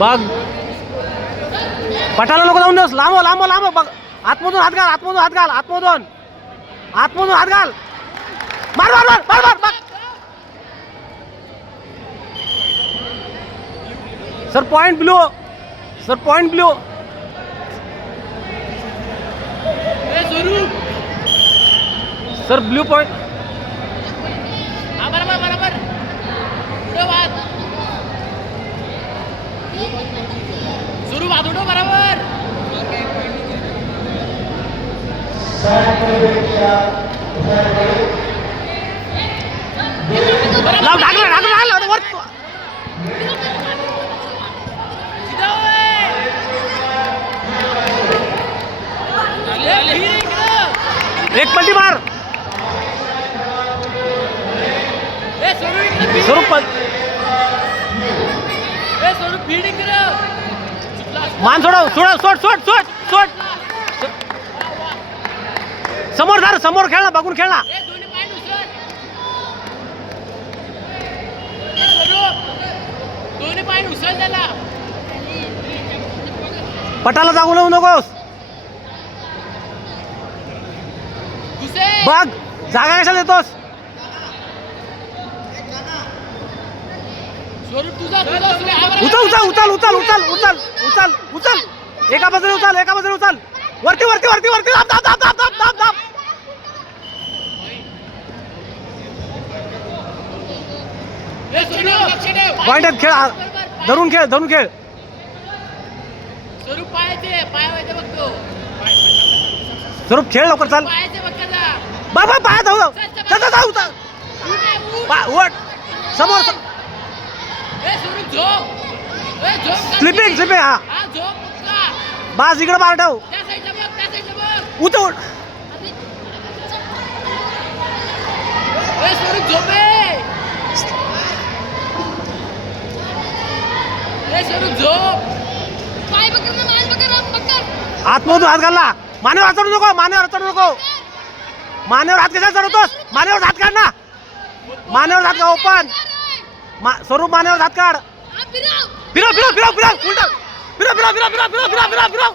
बघ पटाला नको जाऊन देस. लांब लांब लांब बघ. आतमधून हात घाल, आतमधून हात घाल, आतमधून आतमधून हात घाल. मार मार मार मार मार. Sir point blue, sir point blue. Sir blue point. बरोबर बरोबर. सुरू वादुडो बरोबर. लाव ढाकला ढाकला ढाकला वर. एक पलटी मार. स्वरूप मान सोडव सोड सोड सोड सोड सोड. समोर धर, समोर खेळ ना, बघून खेळ ना. दोन्ही पाय उचल त्याला. पटाला जाऊ नऊ नकोस. बघ जागा कशाला देतोस. उचल उचल उचल उचल उचल उचल उचल उचल. एका बाजूने उचल, एका बाजूने उचल. वरती वरती वरती वरती. दाब दाब दाब दाब दाब दाब दाब. पॉइंट खेळ, धरून खेळ, धरून खेळ. स्वरूप पायाचे पायाचे बघतो. स्वरूप खेळ लवकर. चाल पायाचे बघता. बाबा पाया जाऊ जाऊ. चल जाऊ उचल. वट समोर. स्वरूप झोप. Sleeping sleeping. हा झोप. बास इकडे बाहेर ठेव. त्या साईडला बघ, त्या साईडला बघ. उचल. स्वरूप झोपे. स्वरूप झोप. पाय पकड ना, मान पकड, पकड. आतमधून हात घालला. मानेवर हात चढू नको, मानेवर चढू नको. मानेवर हात कशाला चढवतोस. मानेवर हात काढ ना. मानेवर हात का ओपन. स्वरूप मानेवर हात काढ. फिरव फिरव फिरव फिरव उलटा. फिरव फिरव फिरव फिरव फिरव फिरव फिरव फिरव.